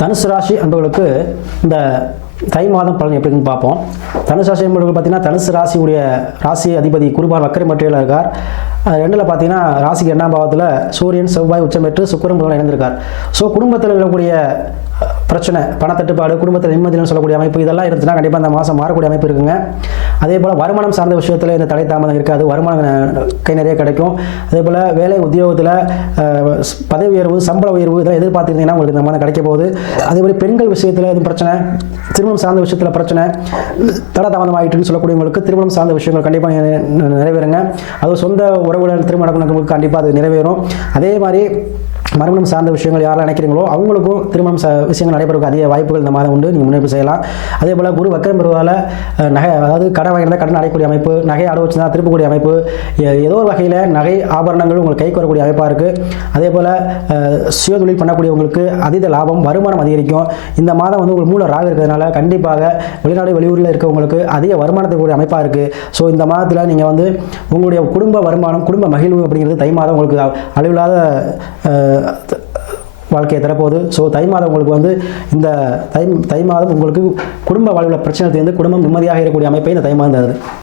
தனுசு ராசி அன்பர்களுக்கு இந்த தை மாதம் பலன் எப்படின்னு பார்ப்போம். தனுசு ராசி அன்பர்கள் பார்த்தீங்கன்னா தனுசு ராசியுடைய ராசி அதிபதி குருபார் வக்கர மட்டியில் இருக்கார். ரெண்டில் பார்த்தீங்கன்னா ராசிக்கு 2ஆம் பாவத்தில் சூரியன் செவ்வாய் உச்சம் பெற்று சுக்கிரன் புதன் இணைந்திருக்கார். ஸோ குடும்பத்தில் இருக்கக்கூடிய பிரச்சனை, பணத்தட்டுப்பாடு, குடும்பத்தில் நிம்மதினு சொல்லக்கூடிய அமைப்பு இதெல்லாம் இருந்துச்சுன்னா கண்டிப்பாக அந்த மாதம் மாறக்கூடிய அமைப்பு இருக்குங்க. அதே போல் வருமானம் சார்ந்த விஷயத்தில் இந்த தடை தாமதம் இருக்காது, வருமானம் கை நிறைய கிடைக்கும். அதே போல் வேலை உத்தியோகத்தில் பதவி உயர்வு, சம்பள உயர்வு இதெல்லாம் எதிர்பார்த்துருந்தீங்கன்னா உங்களுக்கு இந்த மாதம் கிடைக்க போகுது. அதேபோல் பெண்கள் விஷயத்தில் எதுவும் பிரச்சனை, திருமணம் சார்ந்த விஷயத்தில் பிரச்சனை, தடை தாமதம் ஆகிட்டுன்னு சொல்லக்கூடியவங்களுக்கு திருமணம் சார்ந்த விஷயங்கள் கண்டிப்பாக நிறைவேறுங்க. அது சொந்த உறவுகள் திருமணம் நடக்கிறவங்களுக்கு கண்டிப்பாக அது நிறைவேறும். அதே மாதிரி மறுமணம் சார்ந்த விஷயங்கள் யாரெல்லாம் நினைக்கிறீங்களோ அவங்களுக்கும் திருமணம் விஷயங்கள் நடைபெறக்கு அதிக வாய்ப்புகள் இந்த மாதம் உண்டு, நீங்கள் முன்னெடுப்பு செய்யலாம். அதே போல் குரு வக்கரம் பெறுவதால் நகை, அதாவது கடன் வாங்கியிருந்தால் கடன் அடையக்கூடிய அமைப்பு, நகை அடை வச்சுருந்தா திருப்பக்கூடிய அமைப்பு, ஏதோ ஒரு வகையில் நகை ஆபரணங்கள் உங்களுக்கு கைக்கு வரக்கூடிய அமைப்பாக இருக்குது. அதே போல் சுயதொழில் பண்ணக்கூடியவங்களுக்கு அதீத லாபம், வருமானம் அதிகரிக்கும். இந்த மாதம் உங்களுக்கு மூல ராகு இருக்கிறதுனால கண்டிப்பாக வெளிநாடு வெளியூரில் இருக்கவங்களுக்கு அதிக வருமானத்தை கூடிய அமைப்பாக இருக்குது. ஸோ இந்த மாதத்தில் நீங்கள் உங்களுடைய குடும்ப வருமானம், குடும்ப மகிழ்வு அப்படிங்கிறது தை மாதம் உங்களுக்கு அளவில்லாத வாழ்க்கையை தரப்போகுது. ஸோ தை மாதம் உங்களுக்கு இந்த தை மாதம் உங்களுக்கு குடும்ப வாழ்வில் பிரச்சனை தீர்ந்து குடும்பம் நிம்மதியாக இருக்கக்கூடிய அமைப்பை இந்த தை மாதம் தருது.